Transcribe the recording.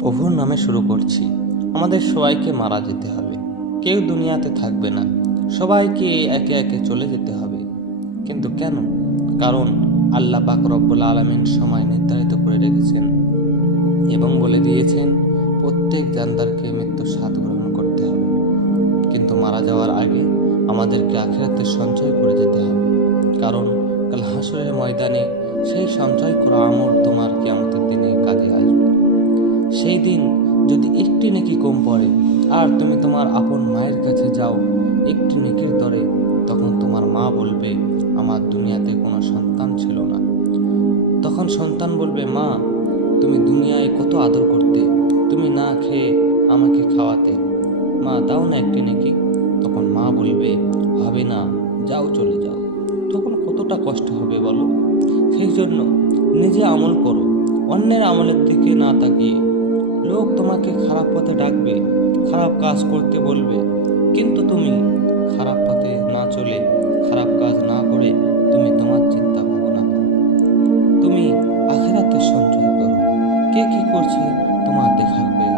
প্রভুর নামে শুরু করছি। আমাদের সবাইকে মারা যেতে হবে। কেউ দুনিয়াতে থাকবে না। সবাইকে একে একে চলে যেতে হবে। কিন্তু কেন? কারণ আল্লাহ পাক রব্বুল আলমিন সময় নির্ধারিত করে রেখেছেন এবং বলে দিয়েছেন, প্রত্যেক জানদারকে মৃত্যুর স্বাদ গ্রহণ করতে হবে। কিন্তু মারা যাওয়ার আগে আমাদেরকে আখেরাতে সঞ্চয় করে যেতে হবে। কারণ কাল হাসরের ময়দানে সেই সঞ্চয় করা আমল সেই দিন যদি একটি নেকি কম পড়ে আর তুমি তোমার আপন মায়ের কাছে যাও, একটি নেকির দরে, তখন তোমার মা বলবে, আমার দুনিয়াতে কোনো সন্তান ছিল না। তখন সন্তান বলবে, মা, তুমি দুনিয়ায় কত আদর করতে, তুমি না খেয়ে আমাকে খাওয়াতে। মা, দাও না একটি নাকি। তখন মা বলবে, হবে না, যাও চলে যাও। তখন কতটা কষ্ট হবে বলো? সেই জন্য নিজে আমল করো, অন্যের আমলের দিকে না তাকিয়ে। লোক তোমাকে খারাপ পথে ডাকবে, খারাপ কাজ করতে বলবে। কিন্তু তুমি খারাপ পথে না চলে, খারাপ কাজ না করে তুমি তোমার চিন্তা ভাবনা করো। তুমি আখেরাতে সঞ্চয় করো। কে কি করছে তোমার দেখার প্রয়োজন